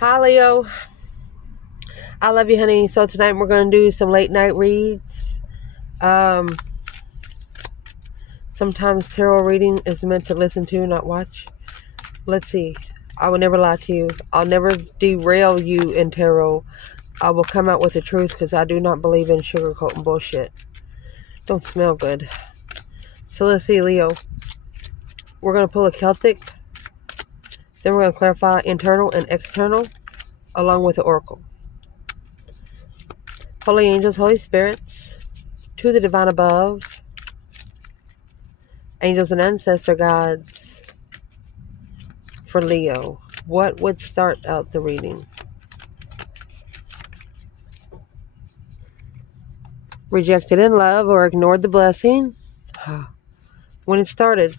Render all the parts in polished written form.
Hi, Leo. I love you, honey. So tonight we're going to do some late night reads. Sometimes tarot reading is meant to listen to, not watch. Let's see. I will never lie to you. I'll never derail you in tarot. I will come out with the truth because I do not believe in sugarcoating bullshit. Don't smell good. So let's see, Leo. We're going to pull a Celtic. Then we're going to clarify internal and external along with the oracle. Holy angels, holy spirits, to the divine above, angels and ancestor gods for Leo. What would start out the reading? Rejected in love or ignored the blessing? When it started.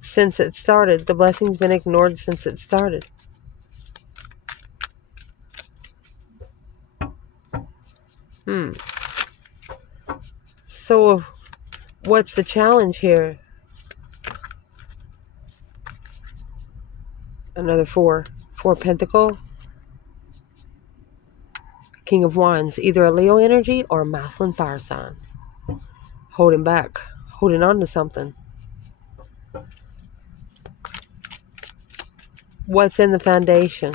Since it started. The blessing's been ignored since it started. So what's the challenge here? Another four. Four Pentacle. King of Wands. Either a Leo energy or a masculine fire sign. Holding back. Holding on to something. What's in the foundation?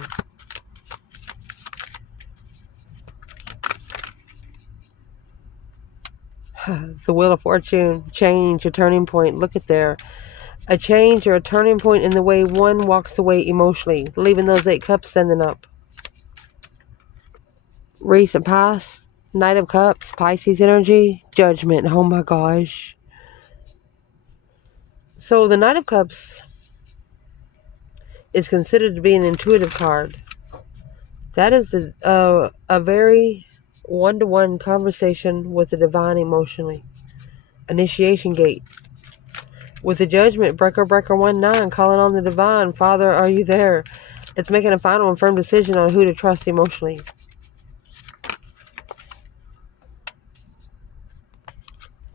The Wheel of Fortune. Change. A turning point. Look at there. A change or a turning point in the way one walks away emotionally, leaving those 8 cups standing up. Recent past, Knight of Cups, Pisces energy, Judgment. Oh my gosh. So the Knight of Cups is considered to be an intuitive card. That is a very one-to-one conversation with the divine emotionally. Initiation gate. With the Judgment, breaker 1-9, calling on the divine. Father, are you there? It's making a final and firm decision on who to trust emotionally.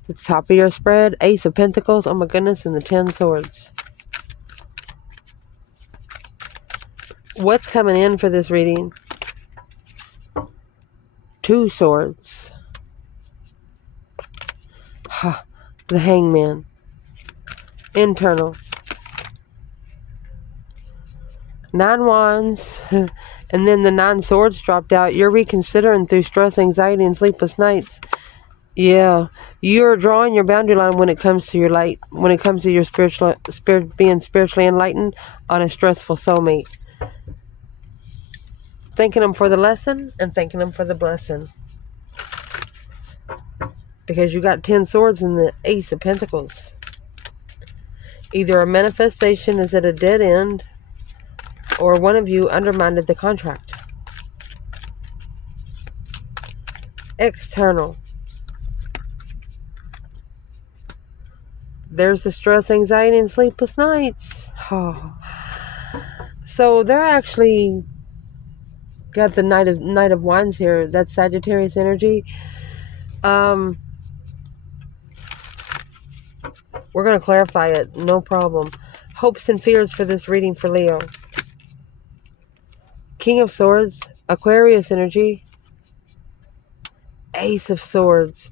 The top of your spread, Ace of Pentacles, oh my goodness, and the 10 Swords. What's coming in for this reading? 2 Swords. The Hangman. Internal. 9 Wands. And then the 9 Swords dropped out. You're reconsidering through stress, anxiety, and sleepless nights. Yeah. You're drawing your boundary line when it comes to your light. When it comes to your being spiritually enlightened on a stressful soulmate. Thanking them for the lesson and thanking them for the blessing. Because you got 10 Swords and the Ace of Pentacles. Either a manifestation is at a dead end, or one of you undermined the contract. External. There's the stress, anxiety, and sleepless nights. Oh. So they're actually got the Knight of Wands here. That's Sagittarius energy. We're going to clarify it. No problem. Hopes and fears for this reading for Leo. King of Swords. Aquarius energy. Ace of Swords.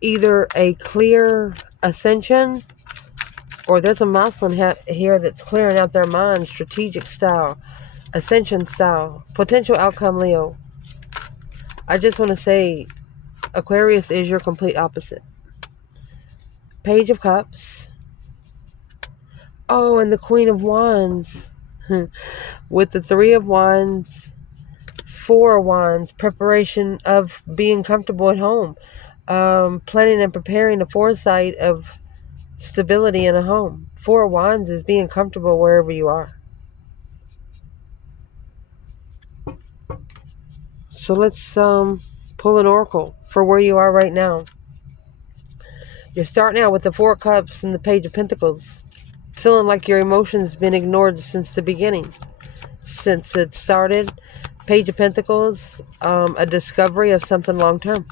Either a clear ascension, or there's a masculine here that's clearing out their mind. Strategic style. Ascension style. Potential outcome, Leo. I just want to say Aquarius is your complete opposite. Page of Cups. Oh, and the Queen of Wands. With the 3 of Wands, 4 of Wands. Preparation of being comfortable at home. Planning and preparing a foresight of stability in a home. 4 of Wands is being comfortable wherever you are. So let's pull an oracle for where you are right now. You're starting out with the 4 Cups and the Page of Pentacles. Feeling like your emotions have been ignored since the beginning. Since it started. Page of Pentacles, a discovery of something long term.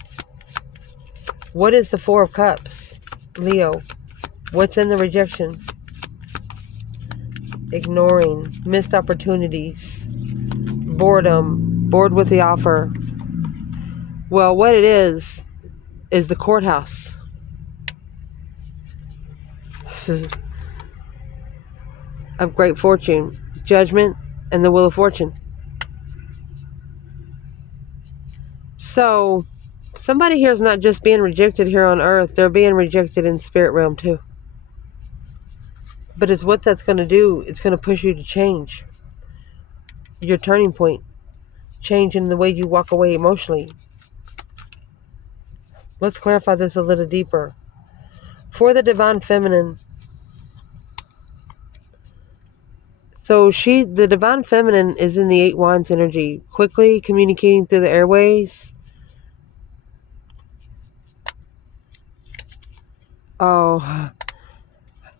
What is the 4 of Cups, Leo? What's in the rejection? ignoring, missed opportunities, boredom, bored with the offer. Well, what it is the courthouse. Of great fortune, judgment, and the wheel of fortune. So, somebody here is not just being rejected here on earth, they're being rejected in spirit realm too. But it's what that's going to do, it's going to push you to change. Your turning point. Change in the way you walk away emotionally. Let's clarify this a little deeper. For the divine feminine, so the divine feminine is in the 8 wands energy, quickly communicating through the airways. Oh,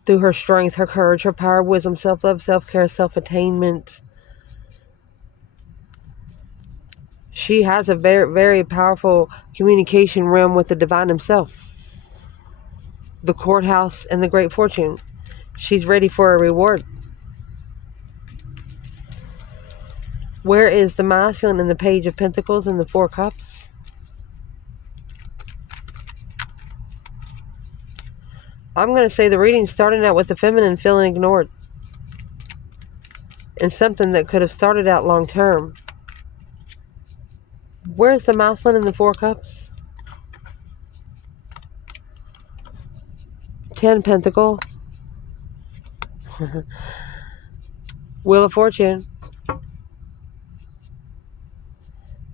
through her strength, her courage, her power, wisdom, self-love, self-care, self-attainment. She has a very, very powerful communication realm with the divine himself. The courthouse and the great fortune. She's ready for a reward. Where is the masculine in the Page of Pentacles and the 4 Cups? I'm going to say the reading starting out with the feminine feeling ignored. And something that could have started out long term. Where's the masculine in the 4 Cups? 10 Pentacle. Wheel of Fortune.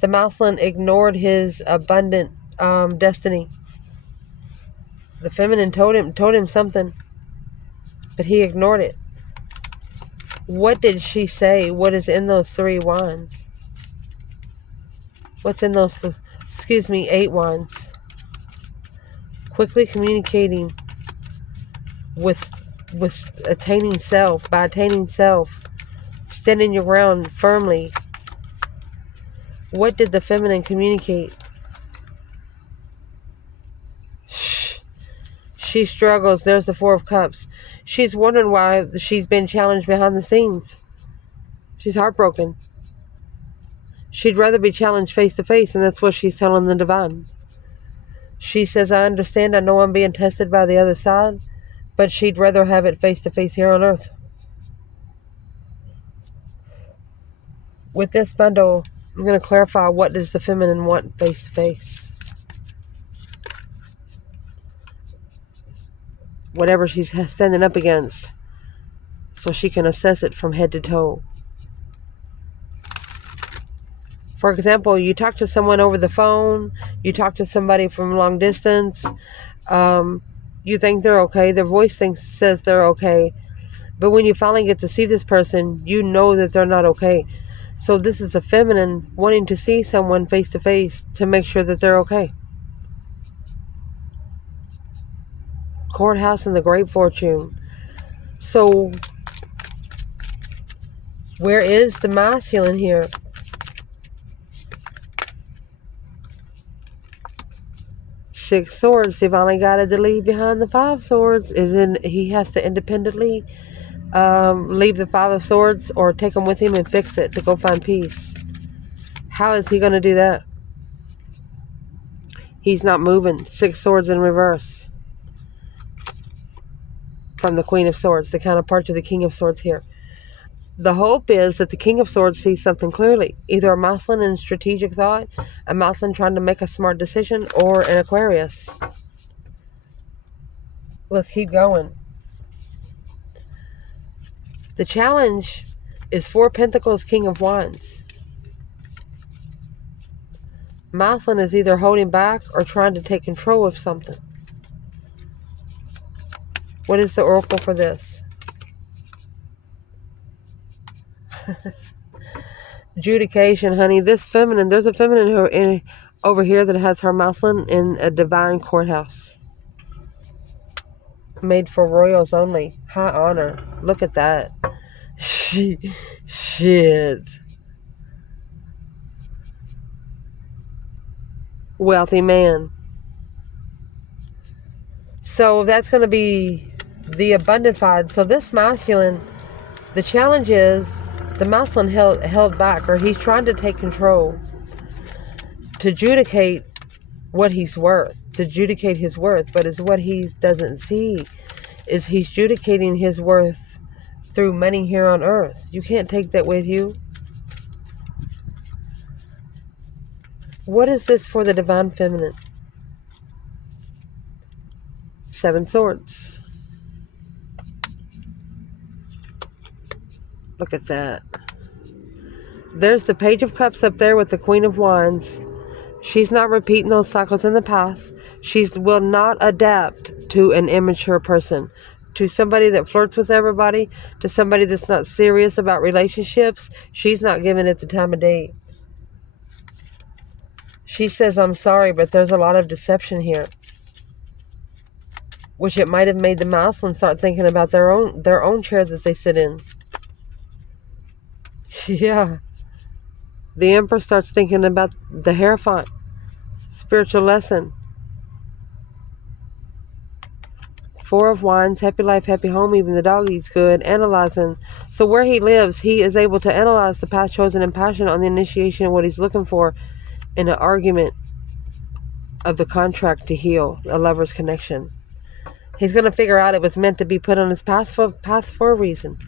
The masculine ignored his abundant destiny. The feminine told him something, but he ignored it. What did she say? What is in those 3 wands? What's in those, 8 wands? Quickly communicating with attaining self, by attaining self, standing your ground firmly. What did the feminine communicate? She struggles. There's the 4 of Cups. She's wondering why she's been challenged behind the scenes. She's heartbroken. She'd rather be challenged face to face, and that's what she's telling the divine. She says, I understand, I know I'm being tested by the other side, but she'd rather have it face to face here on earth. With this bundle, I'm going to clarify, what does the feminine want face to face? Whatever she's standing up against, so she can assess it from head to toe. For example, you talk to someone over the phone, you talk to somebody from long distance, you think they're okay, their voice says they're okay, but when you finally get to see this person, you know that they're not okay. So this is the feminine wanting to see someone face to face to make sure that they're okay. Courthouse and the great fortune. So where is the masculine here? Six Swords, divinely guided to leave behind the 5 Swords. He has to independently leave the 5 of Swords, or take them with him and fix it to go find peace. How is he going to do that? He's not moving. 6 Swords in reverse. From the Queen of Swords, the counterpart to the King of Swords here. The hope is that the King of Swords sees something clearly. Either a masculine in strategic thought, a masculine trying to make a smart decision, or an Aquarius. Let's keep going. The challenge is 4 Pentacles, King of Wands. Masculine is either holding back or trying to take control of something. What is the oracle for this? Adjudication, honey. This feminine, there's a feminine over here that has her masculine in a divine courthouse. Made for royals only. High honor. Look at that. Shit. Wealthy man. So that's going to be the abundant side. So this masculine The challenge is the masculine held back, or he's trying to take control to adjudicate what he's worth, to adjudicate his worth. But it's what he doesn't see is he's adjudicating his worth through money here on earth. You can't take that with you. What is this for the divine feminine? 7 swords. Look at that. There's the Page of Cups up there with the Queen of Wands. She's not repeating those cycles in the past. She will not adapt to an immature person, to somebody that flirts with everybody, to somebody that's not serious about relationships. She's not giving it the time of day. She says, I'm sorry, but there's a lot of deception here. Which it might have made the masculine start thinking about their own chair that they sit in. Yeah. The Emperor starts thinking about the Hierophant. Spiritual lesson. 4 of Wands, happy life, happy home, even the dog eats good, analyzing. So where he lives, he is able to analyze the path chosen and passion on the initiation of what he's looking for in an argument of the contract to heal, a lover's connection. He's going to figure out it was meant to be put on his path for a reason.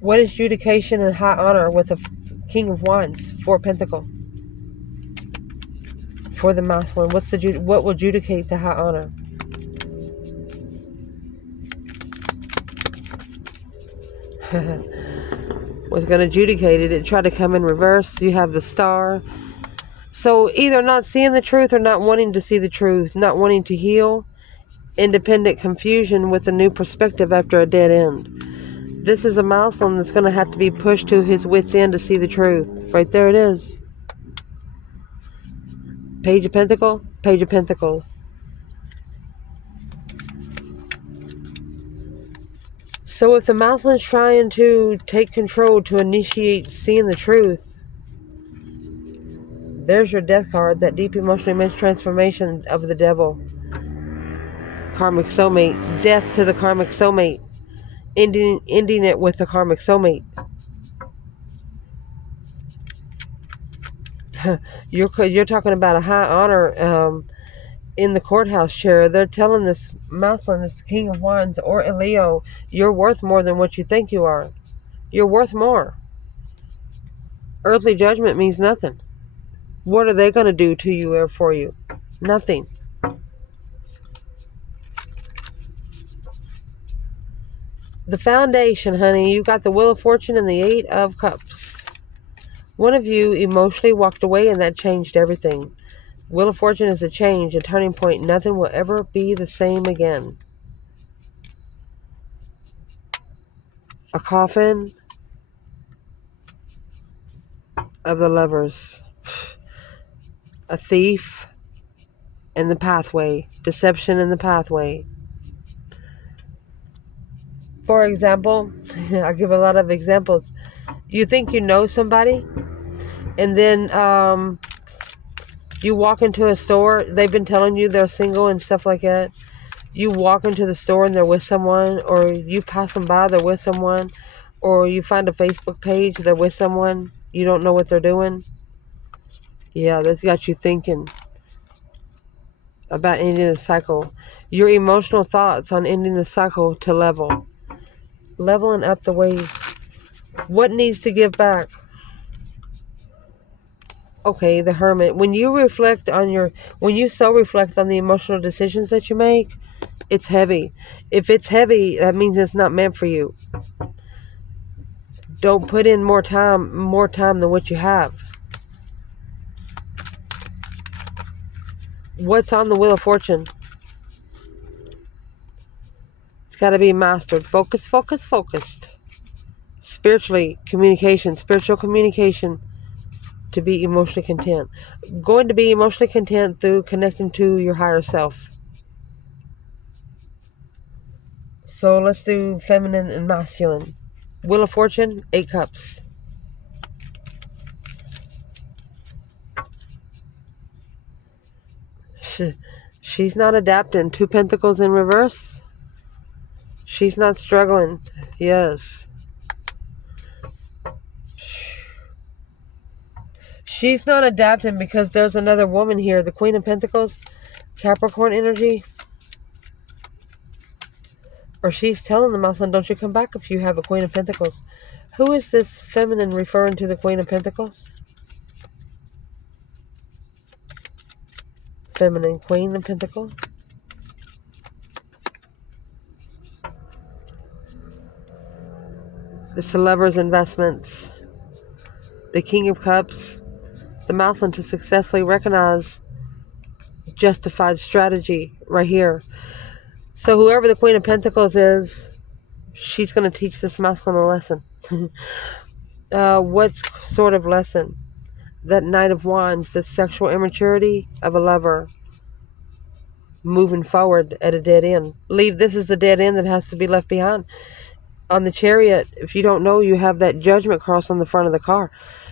What is judication and high honor with the King of Wands, 4 Pentacle? For the masculine, what will judicate the high honor? Was going to adjudicate it. It tried to come in reverse. You have the Star. So either not seeing the truth or not wanting to see the truth, not wanting to heal, independent confusion with a new perspective after a dead end. This is a masculine that's going to have to be pushed to his wit's end to see the truth. Right there it is. Page of Pentacle, Page of Pentacles. So if the masculine is trying to take control to initiate seeing the truth, there's your Death card, that deep emotional immense transformation of the devil. Karmic soulmate. Death to the karmic soulmate. Ending it with the karmic soulmate. You're talking about a high honor in the courthouse chair. They're telling this masculine, this King of Wands or a Leo, you're worth more than what you think you are. You're worth more. Earthly judgment means nothing. What are they going to do to you or for you? Nothing. The foundation, honey, you got the Wheel of Fortune and the 8 of Cups. One of you emotionally walked away and that changed everything. Wheel of Fortune is a change, a turning point. Nothing will ever be the same again. A coffin of the Lovers. A thief in the pathway. Deception in the pathway. For example, I give a lot of examples. You think you know somebody, and then you walk into a store. They've been telling you they're single and stuff like that. You walk into the store and they're with someone, or you pass them by, they're with someone, or you find a Facebook page, they're with someone. You don't know what they're doing. Yeah, that's got you thinking about ending the cycle. Your emotional thoughts on ending the cycle to level. Leveling up the wave. What needs to give back? Okay, the Hermit. When you reflect on the emotional decisions that you make, it's heavy. If it's heavy, that means it's not meant for you. Don't put in more time than what you have. What's on the Wheel of Fortune? It's got to be mastered. Focus, focus, focused. Spiritual communication to be emotionally content. Going to be emotionally content through connecting to your higher self. So let's do feminine and masculine. Wheel of Fortune, 8 Cups. She's not adapting. 2 Pentacles in reverse. She's not struggling. Yes. She's not adapting because there's another woman here. The Queen of Pentacles, Capricorn energy. Or she's telling the masculine, don't you come back if you have a Queen of Pentacles. Who is this feminine referring to the Queen of Pentacles? Feminine Queen of Pentacles. It's the Lover's investments. The King of Cups. The masculine to successfully recognize justified strategy right here. So whoever the Queen of Pentacles is, she's going to teach this masculine a lesson. What sort of lesson? That Knight of Wands, the sexual immaturity of a lover moving forward at a dead end. This is the dead end that has to be left behind. On the Chariot, if you don't know, you have that Judgment cross on the front of the car.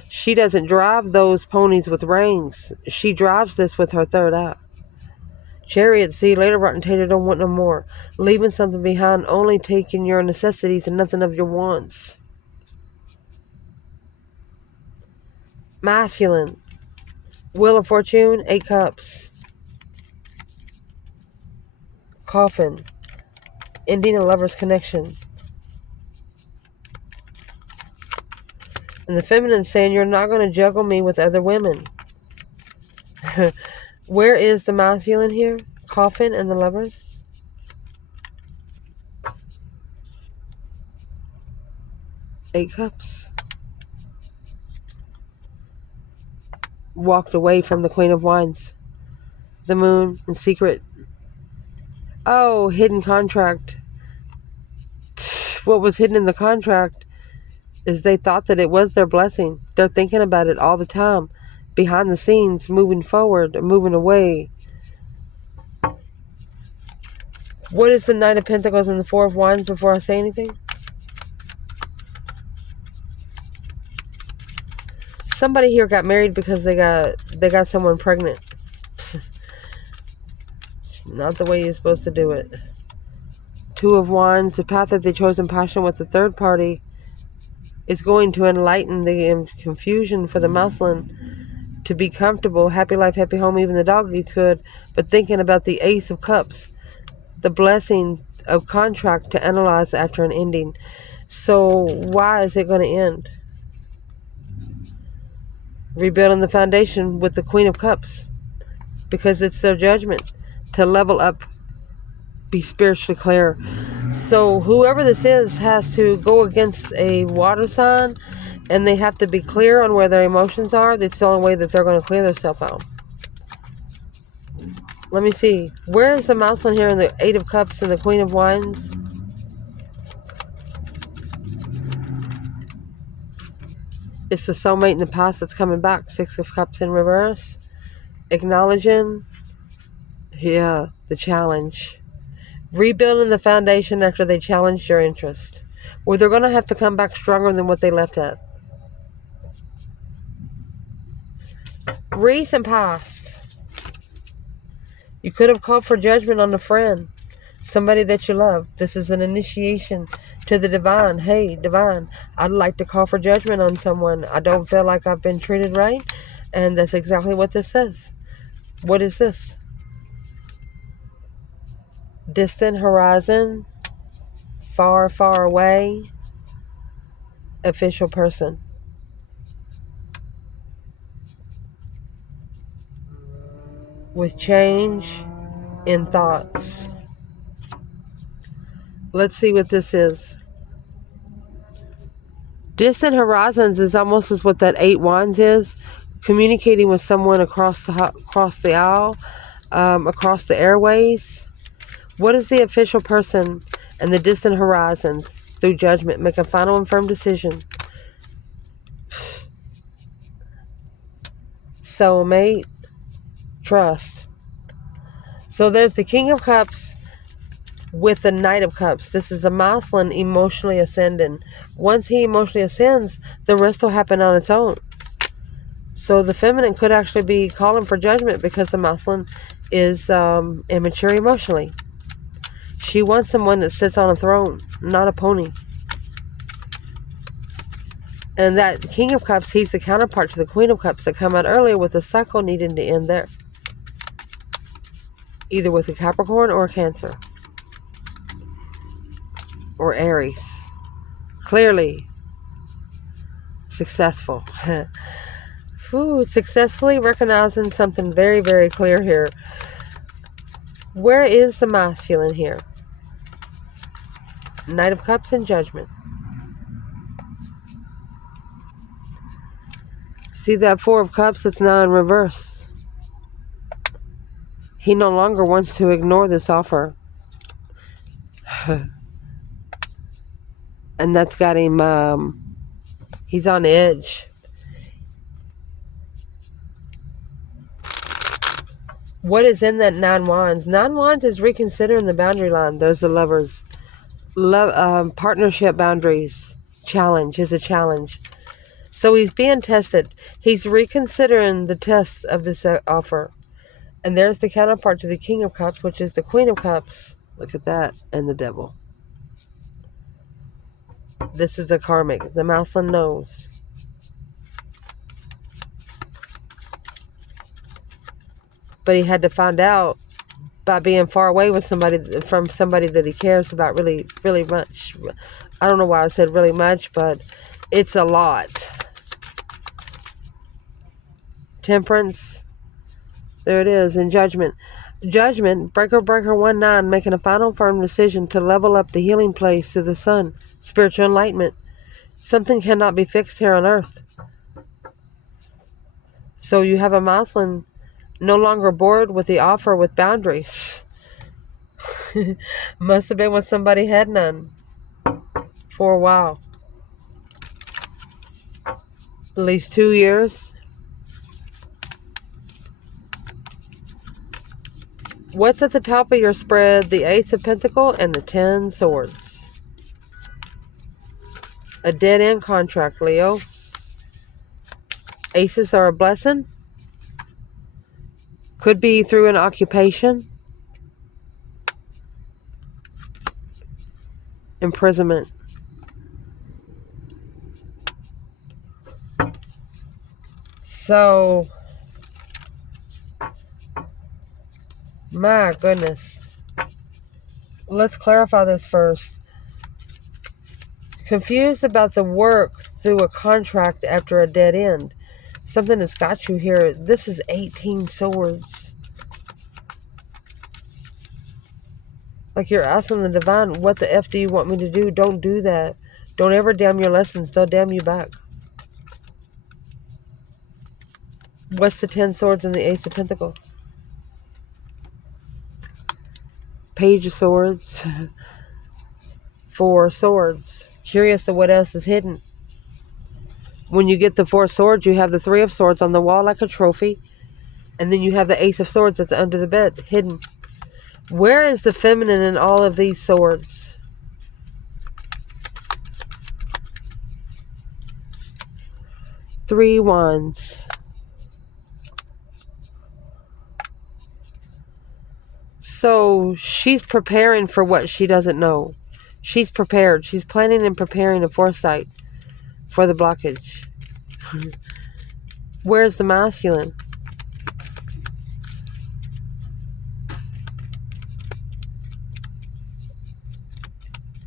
She doesn't drive those ponies with reins. She drives this with her third eye. Chariot, see you later, rotten tater, don't want no more. Leaving something behind, only taking your necessities and nothing of your wants. Masculine. Wheel of Fortune, 8 cups. Coffin. Ending a lover's connection. And the feminine saying, you're not going to juggle me with other women. Where is the masculine here? Coffin and the lovers. Eight cups. Walked away from the Queen of Wands. The Moon in secret. Oh, hidden contract. What was hidden in the contract is they thought that it was their blessing. They're thinking about it all the time. Behind the scenes, moving forward, moving away. What is the Knight of Pentacles and the Four of Wands before I say anything? Somebody here got married because they got someone pregnant. It's not the way you're supposed to do it. Two of Wands, the path that they chose in passion with the third party is going to enlighten the confusion for the masculine to be comfortable. Happy life, happy home, even the dog eats good. But thinking about the Ace of Cups, the blessing of contract to analyze after an ending. So why is it going to end? Rebuilding the foundation with the Queen of Cups, because it's their judgment to level up, be spiritually clear. So whoever this is has to go against a water sign, and they have to be clear on where their emotions are. That's the only way that they're going to clear themselves out. Let me see. Where is the masculine here in the Eight of Cups and the Queen of Wands? It's the soulmate in the past that's coming back. Six of Cups in reverse. Acknowledging, the challenge. Rebuilding the foundation after they challenged your interest. Where they're going to have to come back stronger than what they left at. Recent past. You could have called for judgment on a friend. Somebody that you love. This is an initiation to the divine. Hey, divine, I'd like to call for judgment on someone. I don't feel like I've been treated right. And that's exactly what this says. What is this? Distant horizon. Far, far away. Official person. With change in thoughts. Let's see what this is. Distant horizons is almost as what that Eight Wands is. Communicating with someone across the aisle, across the airways. What is the official person and the distant horizons? Through judgment, make a final and firm decision. Soulmate, trust. So there's the King of Cups with the Knight of Cups. This is a masculine emotionally ascending. Once he emotionally ascends, the rest will happen on its own. So the feminine could actually be calling for judgment because the masculine is immature emotionally. She wants someone that sits on a throne, not a pony. And that King of Cups, he's the counterpart to the Queen of Cups that come out earlier with the cycle needing to end there. Either with a Capricorn or a Cancer. Or Aries. Clearly successful. Ooh, successfully recognizing something very, very clear here. Where is the masculine here? Knight of Cups and Judgment. See that Four of Cups that's now in reverse. He no longer wants to ignore this offer. And that's got him, he's on edge. What is in that 9 Wands? 9 Wands is reconsidering the boundary line. There's the Lovers. Partnership boundaries. Challenge is a challenge. So he's being tested. He's reconsidering the test of this offer. And there's the counterpart to the King of Cups, which is the Queen of Cups. Look at that. And the Devil. This is the Karmic. The masculine knows. But he had to find out by being far away with somebody, from somebody that he cares about really, really much. I don't know why I said really much, but it's a lot. Temperance. There it is. In Judgment. Judgment. Breaker 1-9. Making a final firm decision to level up the healing place to the sun. Spiritual enlightenment. Something cannot be fixed here on earth. So you have a masculine no longer bored with the offer with boundaries. Must have been when somebody had none for a while. At least 2 years. What's at the top of your spread? The Ace of Pentacles and the 10 Swords. A dead-end contract, Leo. Aces are a blessing. Could be through an occupation. Imprisonment. So, my goodness. Let's clarify this first. Confused about the work through a contract after a dead end. Something that's got you here. This is 18 swords. Like you're asking the divine, what the F do you want me to do? Don't do that. Don't ever damn your lessons. They'll damn you back. What's the 10 Swords and the Ace of Pentacles? Page of Swords. 4 Swords. Curious of what else is hidden. When you get the 4 Swords, you have the 3 of Swords on the wall like a trophy. And then you have the Ace of Swords that's under the bed, hidden. Where is the feminine in all of these swords? Three Wands. So she's preparing for what she doesn't know. She's prepared. She's planning and preparing a foresight for the blockage. Where's the masculine?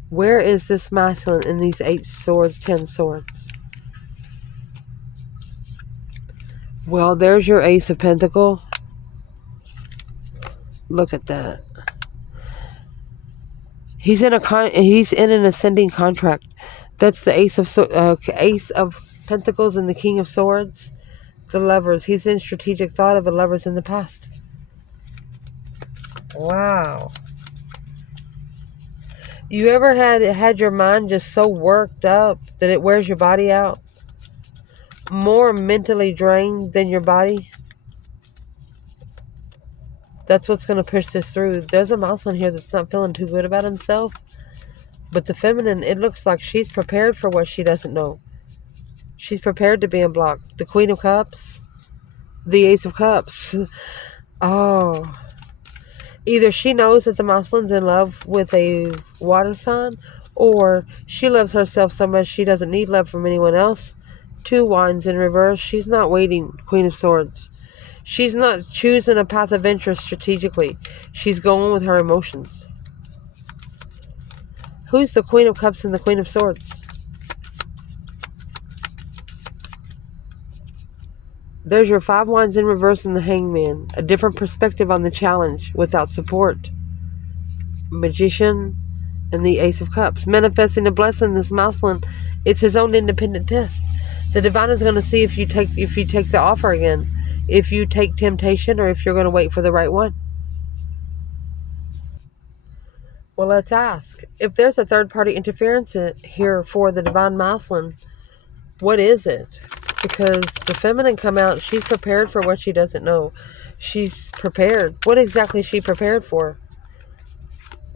Where is this masculine in these 8 swords, 10 swords? Well, there's your Ace of Pentacles. Look at that. He's in an ascending contract. That's the Ace of Pentacles and the King of Swords. The Lovers. He's in strategic thought of a Lovers in the past. Wow. You ever had your mind just so worked up that it wears your body out? More mentally drained than your body? That's what's going to push this through. There's a mouse on here that's not feeling too good about himself. But the feminine, it looks like she's prepared for what she doesn't know. She's prepared to be unblocked. The Queen of Cups. The Ace of Cups. Oh. Either she knows that the masculine's in love with a water sign, or she loves herself so much she doesn't need love from anyone else. 2 wands in reverse. She's not waiting, Queen of Swords. She's not choosing a path of interest strategically. She's going with her emotions. Who's the Queen of Cups and the Queen of Swords? There's your 5 wands in reverse and the Hangman. A different perspective on the challenge without support. Magician and the Ace of Cups. Manifesting a blessing, this masculine, it's his own independent test. The divine is going to see if you take the offer again, if you take temptation, or if you're going to wait for the right one. Well, let's ask. If there's a third-party interference here for the divine masculine, what is it? Because the feminine come out, she's prepared for what she doesn't know. She's prepared. What exactly is she prepared for?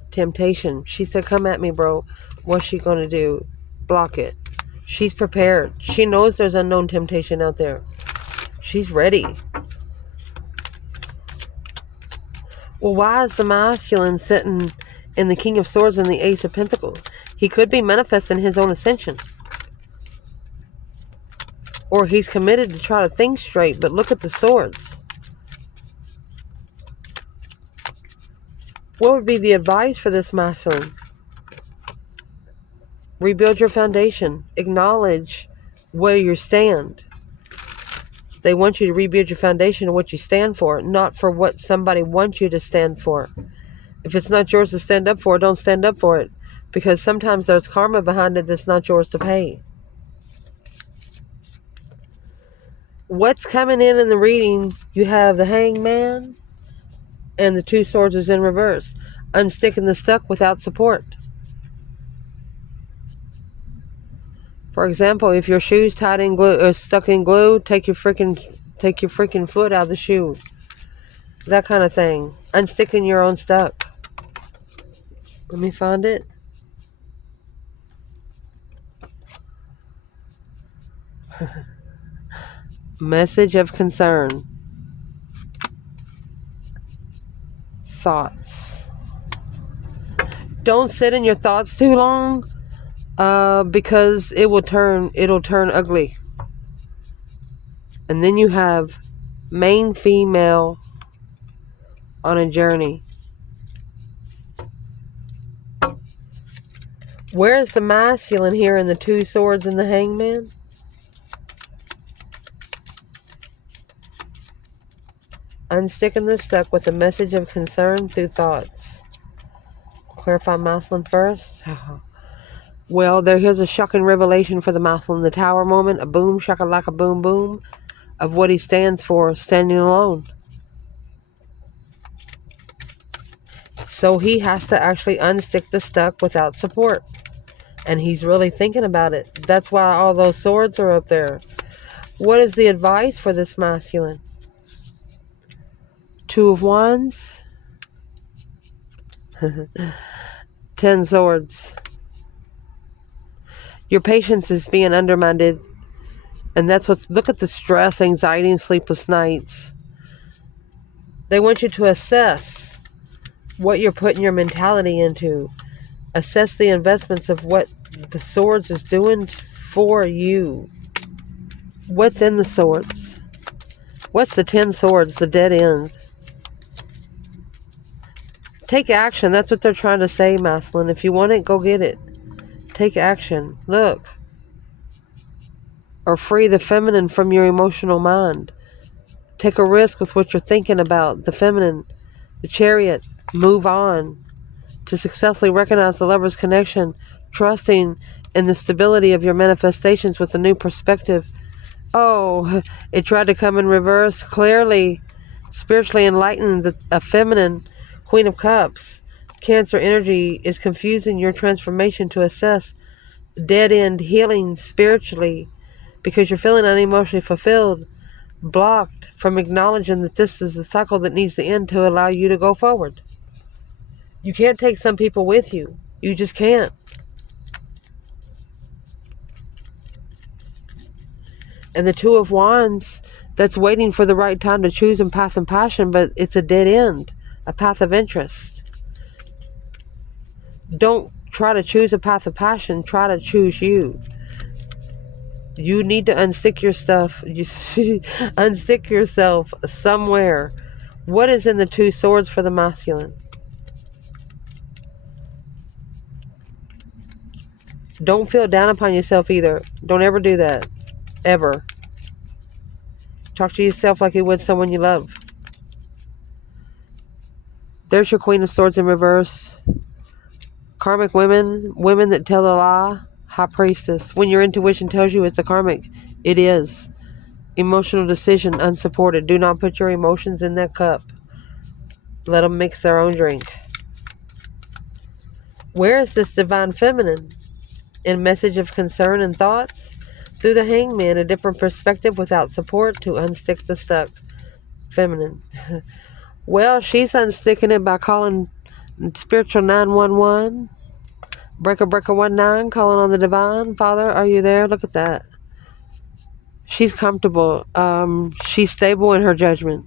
Temptation. She said, come at me, bro. What's she going to do? Block it. She's prepared. She knows there's unknown temptation out there. She's ready. Well, why is the masculine sitting in the King of Swords and the Ace of Pentacles? He could be manifesting his own ascension. Or he's committed to try to think straight, but look at the swords. What would be the advice for this masculine? Rebuild your foundation. Acknowledge where you stand. They want you to rebuild your foundation and what you stand for, not for what somebody wants you to stand for. If it's not yours to stand up for, don't stand up for it. Because sometimes there's karma behind it that's not yours to pay. What's coming in the reading, you have the Hangman and the 2 swords is in reverse. Unsticking the stuck without support. For example, if your shoe's tied in glue or stuck in glue, take your freaking foot out of the shoe. That kind of thing. Unsticking your own stuck. Let me find it. Message of concern. Thoughts. Don't sit in your thoughts too long, because it'll turn ugly. And then you have main female on a journey. Where is the masculine here in the 2 swords and the Hangman? Unsticking the stuck with a message of concern through thoughts. Clarify masculine first. Well, here's a shocking revelation for the masculine. The Tower moment, a boom, shakalaka boom boom, of what he stands for, standing alone. So he has to actually unstick the stuck without support. And he's really thinking about it. That's why all those swords are up there. What is the advice for this masculine? 2 of Wands. 10 swords. Your patience is being undermined. And that's look at the stress, anxiety, and sleepless nights. They want you to assess what you're putting your mentality into. Assess the investments of what the swords is doing for you. What's in the swords? What's the 10 swords, the dead end? Take action. That's what they're trying to say, masculine. If you want it, go get it. Take action. Look. Or free the feminine from your emotional mind. Take a risk with what you're thinking about. The feminine, the Chariot. Move on. To successfully recognize the lover's connection. Trusting in the stability of your manifestations with a new perspective. Oh, it tried to come in reverse. Clearly, spiritually enlightened, a feminine Queen of Cups. Cancer energy is confusing your transformation to assess dead end healing spiritually because you're feeling unemotionally fulfilled, blocked from acknowledging that this is a cycle that needs to end to allow you to go forward. You can't take some people with you. You just can't. And the 2 of Wands, that's waiting for the right time to choose in path and passion, but it's a dead end. a path of interest. Don't try to choose a path of passion. Try to choose you. You need to unstick your stuff. You unstick yourself somewhere. What is in the two swords for the masculine? Don't feel down upon yourself either. Don't ever do that. Ever. Talk to yourself like you would someone you love. There's your Queen of Swords in reverse. Karmic women, women that tell a lie, High Priestess. When your intuition tells you it's a karmic, it is. Emotional decision, unsupported. Do not put your emotions in that cup. Let them mix their own drink. Where is this divine feminine? In message of concern and thoughts? Through the Hangman, a different perspective without support to unstick the stuck feminine. Well, she's unsticking it by calling spiritual 911. Breaker 19, calling on the divine. Father, are you there? Look at that. She's comfortable. She's stable in her judgment.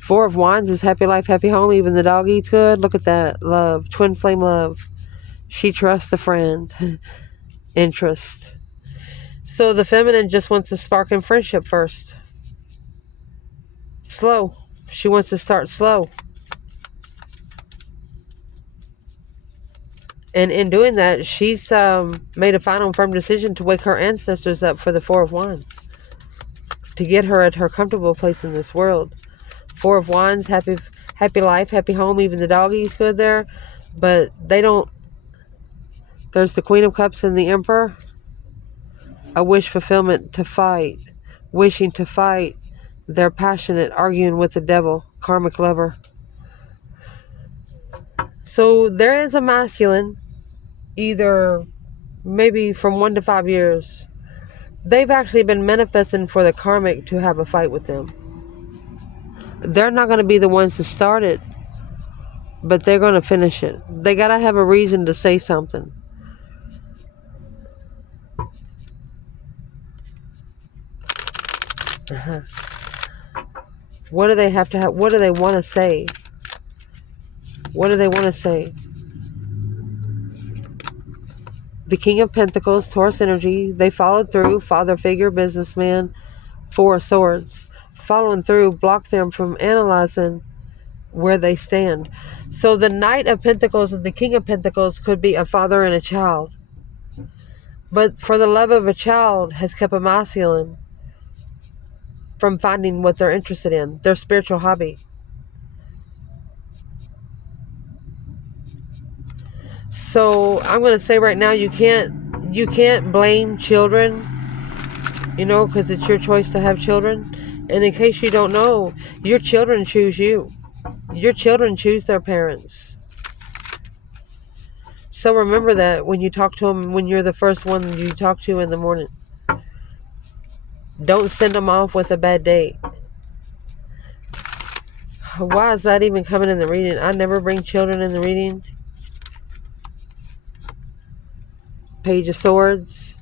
Four of Wands is happy life, happy home. Even the dog eats good. Look at that. Love. Twin flame love. She trusts the friend. Interest. So the feminine just wants to spark in friendship first. Slow. She wants to start slow. And in doing that, she's made a final firm decision to wake her ancestors up for the Four of Wands. To get her at her comfortable place in this world. Four of Wands, happy life, happy home. Even the doggy's good there. But they don't. There's the Queen of Cups and the Emperor. A wish fulfillment to fight. Wishing to fight. They're passionate, arguing with the devil. Karmic lover. So there is a masculine. Either maybe from 1 to 5 years. They've actually been manifesting for the karmic to have a fight with them. They're not going to be the ones to start it, but they're going to finish it. They got to have a reason to say something. What do they have to have? What do they want to say? What do they want to say? The King of Pentacles, Taurus energy. They followed through. Father figure, businessman. Four of Swords. Following through, block them from analyzing where they stand. So the Knight of Pentacles and the King of Pentacles could be a father and a child. But for the love of a child has kept a masculine from finding what they're interested in, their spiritual hobby. So I'm going to say right now, you can't blame children, because it's your choice to have children. And in case you don't know, your children choose you. Your children choose their parents. So remember that when you talk to them, when you're the first one you talk to in the morning. Don't send them off with a bad date. Why is that even coming in the reading? I never bring children in the reading. Page of Swords.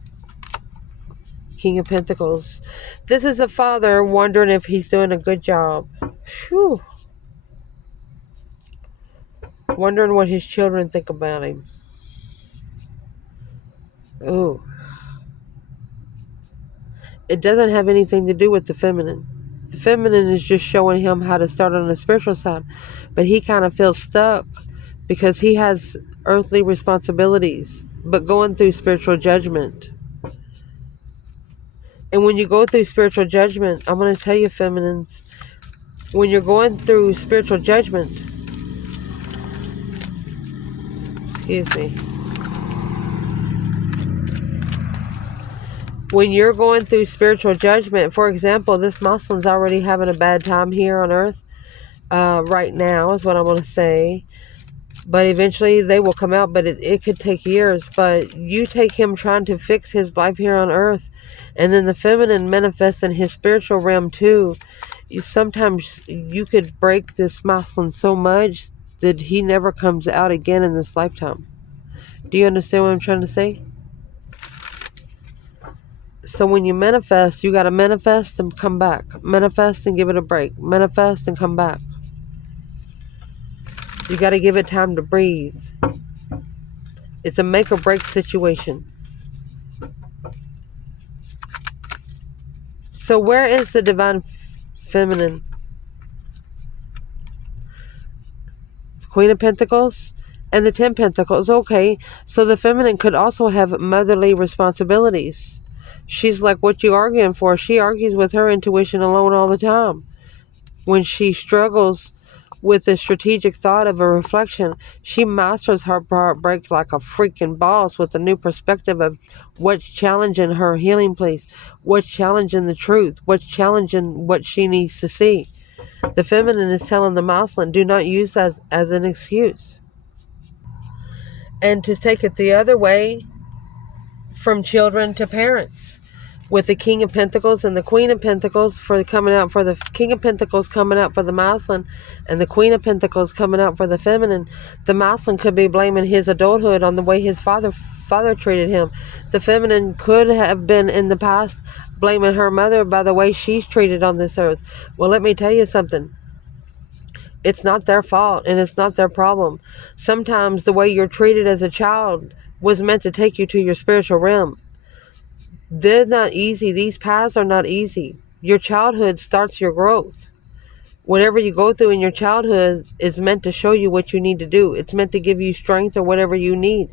King of Pentacles. This is a father wondering if he's doing a good job. Whew. Wondering what his children think about him. Ooh. It doesn't have anything to do with the feminine. The feminine is just showing him how to start on the spiritual side. But he kind of feels stuck because he has earthly responsibilities, but going through spiritual judgment. And when you go through spiritual judgment, I'm going to tell you, feminines, when you're going through spiritual judgment, excuse me, when you're going through spiritual judgment, for example, this Muslim's already having a bad time here on earth right now is what I'm going to say. But eventually they will come out, but it could take years. But you take him trying to fix his life here on earth, and then the feminine manifests in his spiritual realm too. Sometimes you could break this Muslim so much that he never comes out again in this lifetime. Do you understand what I'm trying to say? So when you manifest, you got to manifest and come back. Manifest and give it a break. Manifest and come back. You got to give it time to breathe. It's a make or break situation. So where is the divine feminine? Queen of Pentacles and the 10 Pentacles. Okay, so the feminine could also have motherly responsibilities. She's like, what you arguing for? She argues with her intuition alone all the time. When she struggles with the strategic thought of a reflection, she masters her heartbreak like a freaking boss with a new perspective of what's challenging her healing place, what's challenging the truth, what's challenging what she needs to see. The feminine is telling the masculine, do not use that as an excuse. And to take it the other way, from children to parents, with the King of Pentacles and the Queen of Pentacles coming out for the King of Pentacles coming out for the masculine, and the Queen of Pentacles coming out for the feminine. The masculine could be blaming his adulthood on the way his father treated him. The feminine could have been in the past blaming her mother by the way she's treated on this earth. Well, let me tell you something. It's not their fault and it's not their problem. Sometimes the way you're treated as a child was meant to take you to your spiritual realm. They're not easy. These paths are not easy. Your childhood starts your growth. Whatever you go through in your childhood is meant to show you what you need to do. It's meant to give you strength or whatever you need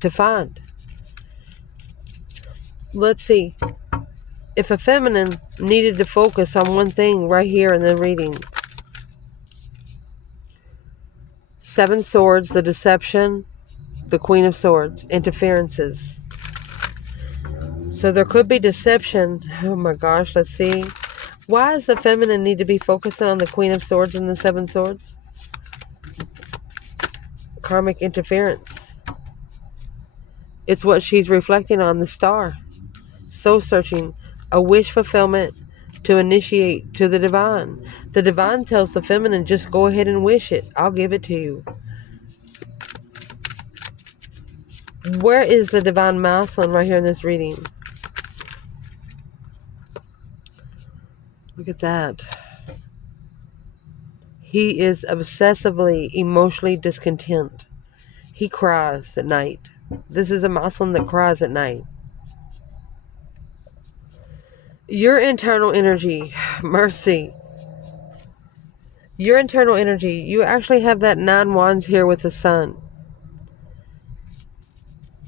to find. Let's see. If a feminine needed to focus on one thing right here in the reading. 7 Swords, the deception, the Queen of Swords, interferences. So there could be deception. Oh my gosh, let's see. Why does the feminine need to be focusing on the Queen of Swords and the 7 Swords? Karmic interference. It's what she's reflecting on, the star. Soul searching, a wish fulfillment to initiate to the divine. The divine tells the feminine, just go ahead and wish it. I'll give it to you. Where is the divine masculine right here in this reading? Look at that. He is obsessively, emotionally discontent. He cries at night. This is a masculine that cries at night. Your internal energy, mercy. Your internal energy, you actually have that 9 wands here with the sun.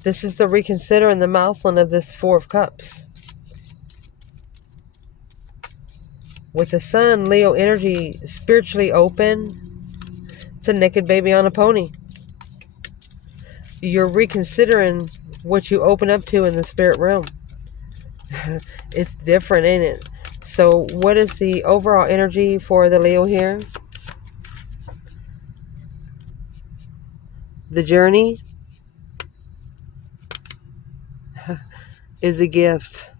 This is the reconsider and the masculine of this 4 of cups. With the sun, Leo energy, spiritually open. It's a naked baby on a pony. You're reconsidering what you open up to in the spirit realm. It's different, ain't it? So what is the overall energy for the Leo here? The journey is a gift.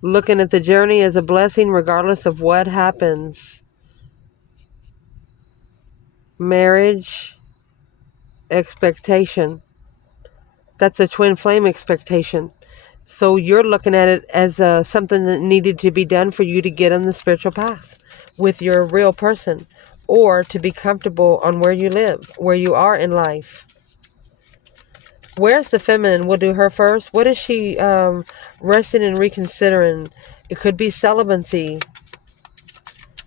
Looking at the journey as a blessing regardless of what happens. Marriage, expectation. That's a twin flame expectation. So you're looking at it as something that needed to be done for you to get on the spiritual path with your real person, or to be comfortable on where you live, where you are in life. Where's the feminine? We'll do her first. What is she resting and reconsidering? It could be celibacy.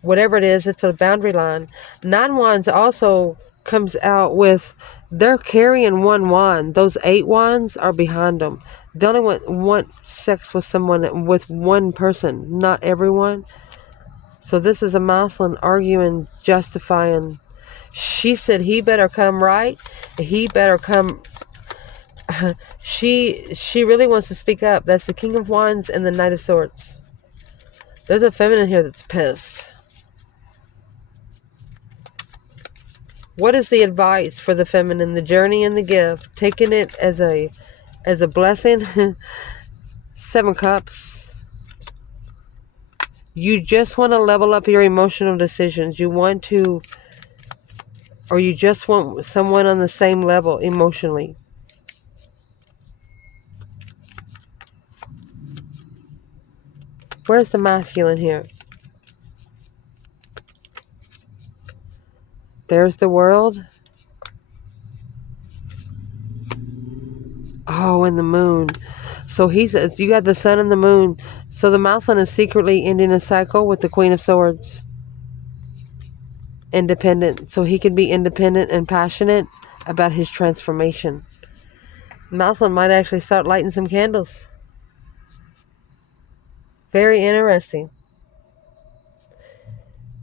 Whatever it is, it's a boundary line. 9 wands also comes out with, they're carrying 1 wand. Those 8 wands are behind them. They only want sex with someone, with one person, not everyone. So this is a masculine arguing, justifying. She said he better come right. He better come. She really wants to speak up. That's the King of Wands and the Knight of Swords. There's a feminine here that's pissed. What is the advice for the feminine? The journey and the gift. Taking it as a blessing. 7 cups. You just want to level up your emotional decisions. You want to, or you just want someone on the same level emotionally. Where's the masculine here? There's the world. Oh, and the moon. So he says you got the sun and the moon. So the Mousland is secretly ending a cycle with the Queen of Swords. Independent. So he can be independent and passionate about his transformation. Mousland might actually start lighting some candles. Very interesting.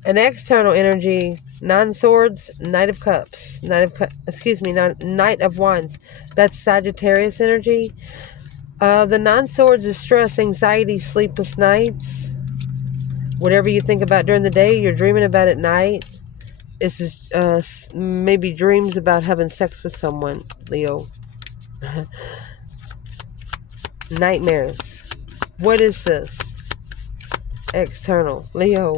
An external energy, 9 swords, Knight of Cups, Knight of Wands. That's Sagittarius energy. The 9 swords is stress, anxiety, sleepless nights. Whatever you think about during the day, you're dreaming about at night. This is maybe dreams about having sex with someone, Leo. Nightmares. What is this? External, Leo.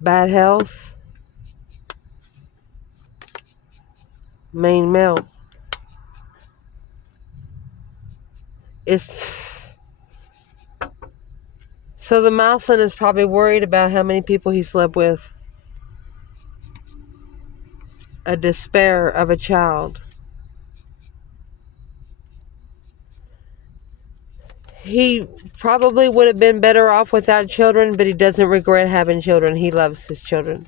Bad health. Main male. So the Mousland is probably worried about how many people he slept with. A despair of a child. He probably would have been better off without children, but he doesn't regret having children. He loves his children.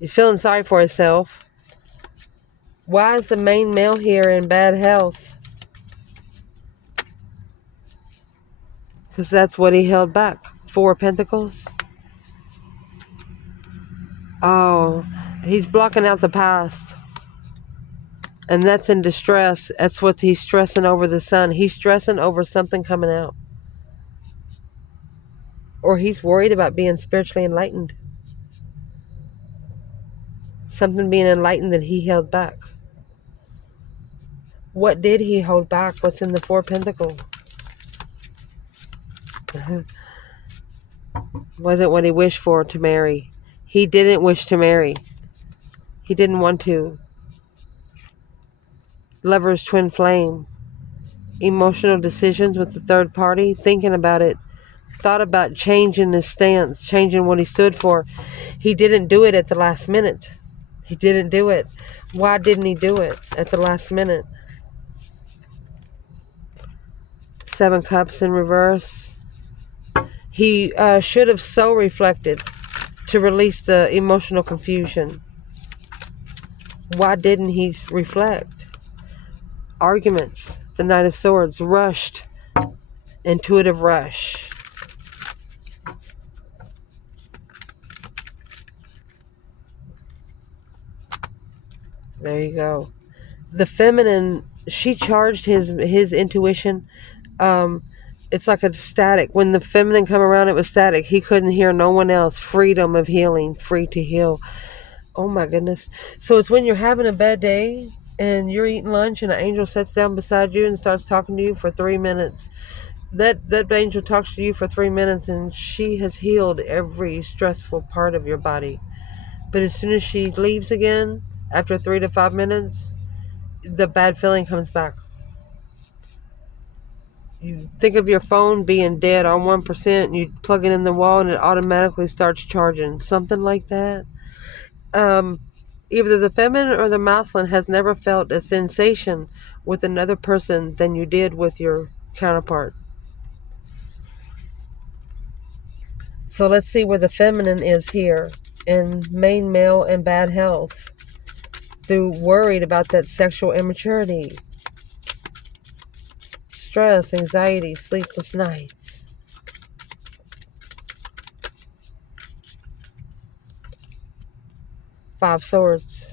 He's feeling sorry for himself. Why is the main male here in bad health? Because that's what he held back. 4 of Pentacles. Oh, he's blocking out the past. And that's in distress. That's what he's stressing over the sun. He's stressing over something coming out. Or he's worried about being spiritually enlightened. Something being enlightened that he held back. What did he hold back? What's in the 4 of Pentacles? Wasn't what he wished for to marry. He didn't wish to marry. He didn't want to. Lover's twin flame. Emotional decisions with the third party. Thinking about it. Thought about changing his stance. Changing what he stood for. He didn't do it at the last minute. He didn't do it. Why didn't he do it at the last minute? 7 cups in reverse. He should have so reflected to release the emotional confusion. Why didn't he reflect? Arguments. The Knight of Swords. Rushed. Intuitive rush. There you go. The feminine, she charged his intuition. It's like a static. When the feminine come around, it was static. He couldn't hear no one else. Freedom of healing. Free to heal. Oh my goodness. So it's when you're having a bad day and you're eating lunch and an angel sits down beside you and starts talking to you for 3 minutes. That angel talks to you for 3 minutes and she has healed every stressful part of your body. But as soon as she leaves again, after 3 to 5 minutes, the bad feeling comes back. You think of your phone being dead on 1%, and you plug it in the wall and it automatically starts charging. Something like that. Either the feminine or the masculine has never felt a sensation with another person than you did with your counterpart. So let's see where the feminine is here in main male and bad health. Through worried about that sexual immaturity. Stress, anxiety, sleepless nights. Five Swords.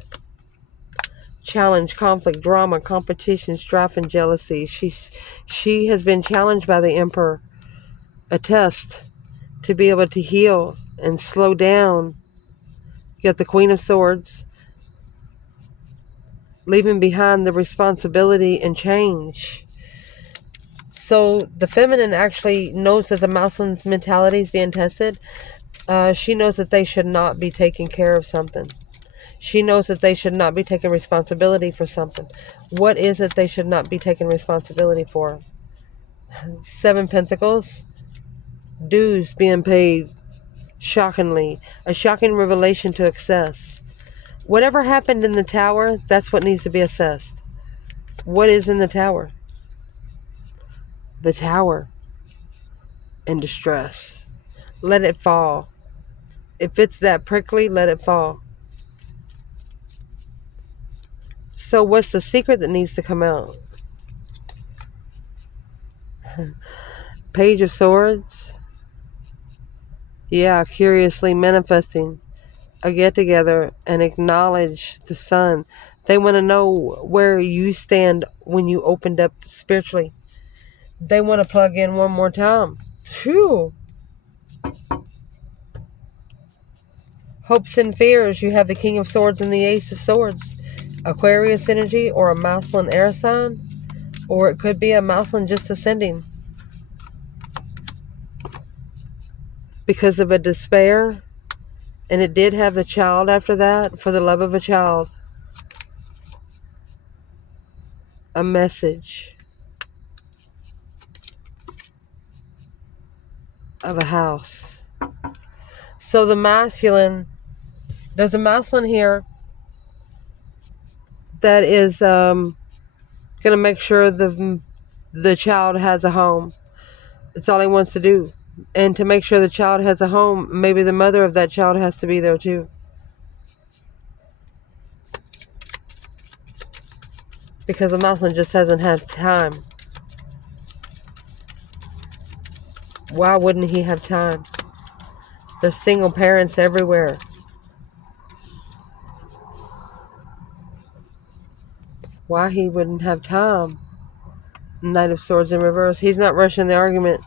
Challenge, conflict, drama, competition, strife, and jealousy. She has been challenged by the Emperor. A test to be able to heal and slow down. You got the Queen of Swords. Leaving behind the responsibility and change. So the feminine actually knows that the masculine's mentality is being tested. She knows that they should not be taking care of something. She knows that they should not be taking responsibility for something. What is it they should not be taking responsibility for? Seven Pentacles. Dues being paid. Shockingly. A shocking revelation to access. Whatever happened in the tower, that's what needs to be assessed. What is in the tower? The tower. In distress. Let it fall. If it's that prickly, let it fall. So what's the secret that needs to come out? Page of Swords. Yeah, curiously manifesting a get together and acknowledge the sun. They want to know where you stand when you opened up spiritually. They want to plug in one more time. Phew. Hopes and fears. You have the King of Swords and the Ace of Swords. Aquarius energy or a masculine air sign. Or it could be a masculine just ascending. Because of a despair. And it did have the child after that. For the love of a child. A message. Of a house. So the masculine. There's a masculine here. That is going to make sure the child has a home. It's all he wants to do. And to make sure the child has a home, maybe the mother of that child has to be there too. Because the masculine just hasn't had time. Why wouldn't he have time? There's single parents everywhere. Why he wouldn't have time? Knight of Swords in reverse. He's not rushing the argument.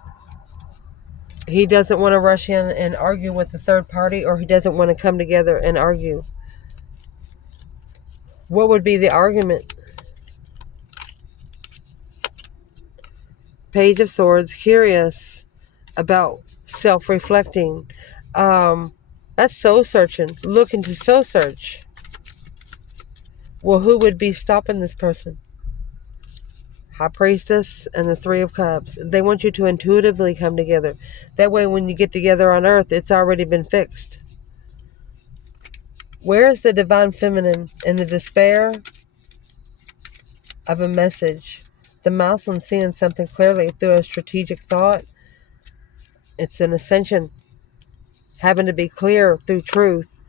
He doesn't want to rush in and argue with the third party, or he doesn't want to come together and argue. What would be the argument? Page of Swords, curious about self-reflecting. That's soul searching. Looking to soul search. Well, who would be stopping this person? High Priestess and the Three of Cups. They want you to intuitively come together. That way when you get together on earth, it's already been fixed. Where is the divine feminine in the despair of a message? The masculine seeing something clearly through a strategic thought. It's an ascension. Having to be clear through truth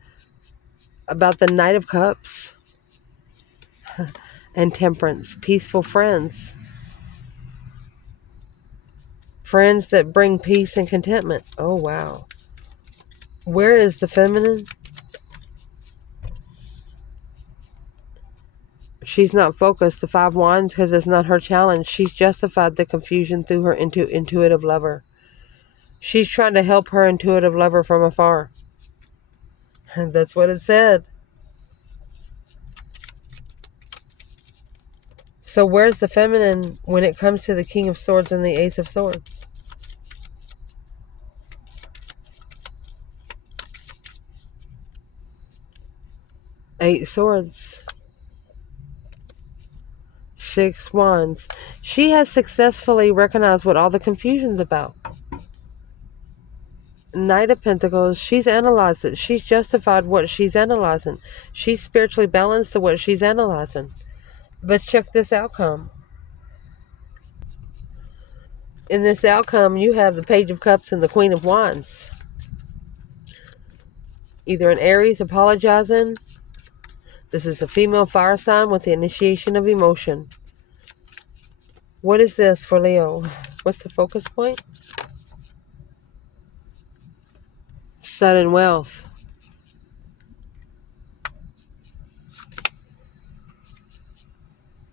about the Knight of Cups. And Temperance. Peaceful friends. Friends that bring peace and contentment. Oh, wow. Where is the feminine? She's not focused, the Five Wands, because it's not her challenge. She's justified the confusion through her intuitive lover. She's trying to help her intuitive lover from afar. And that's what it said. So where's the feminine when it comes to the King of Swords and the Ace of Swords? Eight Swords. Six Wands. She has successfully recognized what all the confusion's about. Knight of Pentacles. She's analyzed it. She's justified what she's analyzing. She's spiritually balanced to what she's analyzing. But check this outcome. In this outcome, you have the Page of Cups and the Queen of Wands. Either an Aries apologizing. This is a female fire sign with the initiation of emotion. What is this for Leo? What's the focus point? Sudden wealth.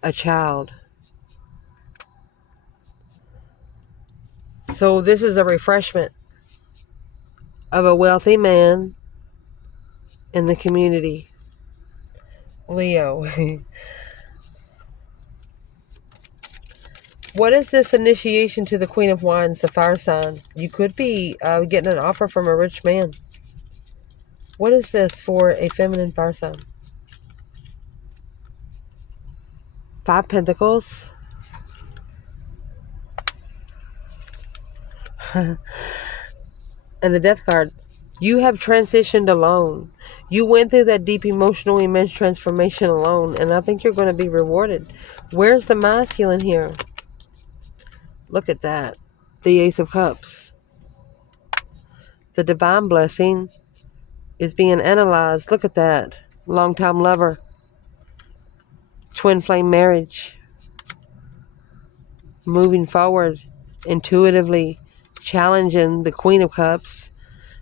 A child. So this is a refreshment of a wealthy man in the community. Leo. What is this initiation to the Queen of Wands, the fire sign? You could be getting an offer from a rich man. What is this for a feminine fire sign? Five Pentacles. And the Death card. You have transitioned alone. You went through that deep emotional immense transformation alone, and I think you're going to be rewarded. Where's the masculine here? Look at that. The Ace of Cups. The divine blessing is being analyzed. Look at that. Long-time lover. Twin flame marriage. Moving forward. Intuitively challenging the Queen of Cups.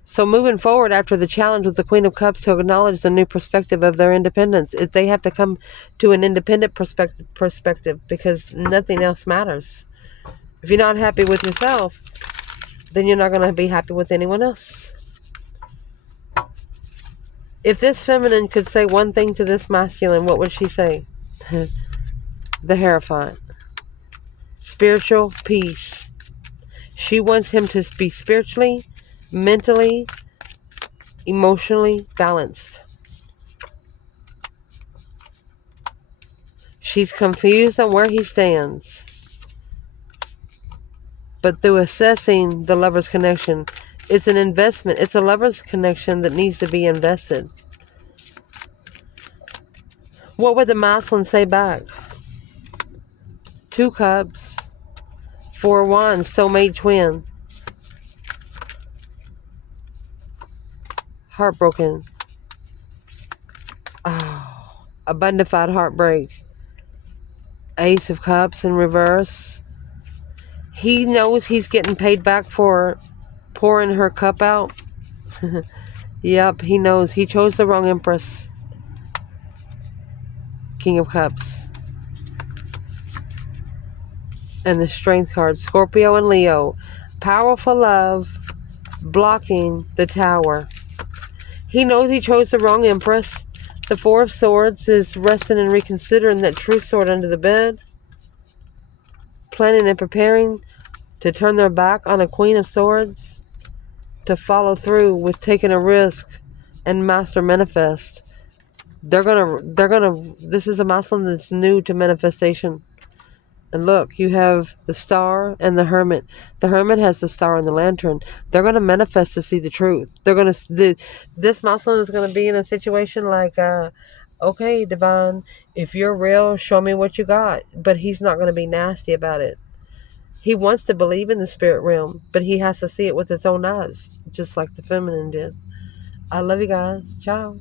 So moving forward after the challenge with the Queen of Cups to acknowledge the new perspective of their independence, they have to come to an independent perspective because nothing else matters. If you're not happy with yourself, then you're not going to be happy with anyone else. If this feminine could say one thing to this masculine, what would she say? The Hierophant. Spiritual peace. She wants him to be spiritually, mentally, emotionally balanced. She's confused on where he stands. But through assessing the lover's connection, it's an investment. It's a lover's connection that needs to be invested. What would the masculine say back? 2 cups, 4 wands, soulmate twin. Heartbroken. Oh, a bonafide heartbreak. Ace of Cups in reverse. He knows he's getting paid back for pouring her cup out. Yep, he knows. He chose the wrong Empress. King of Cups. And the Strength card. Scorpio and Leo. Powerful love blocking the Tower. He knows he chose the wrong Empress. The 4 of Swords is resting and reconsidering that true sword under the bed. Planning and preparing to turn their back on a Queen of Swords. To follow through with taking a risk and master manifest. This is a masculine that's new to manifestation. And look, you have the Star and the Hermit. The Hermit has the Star and the Lantern. They're going to manifest to see the truth. This masculine is going to be in a situation like, okay, Divine, if you're real, show me what you got. But he's not going to be nasty about it. He wants to believe in the spirit realm, but he has to see it with his own eyes, just like the feminine did. I love you guys. Ciao.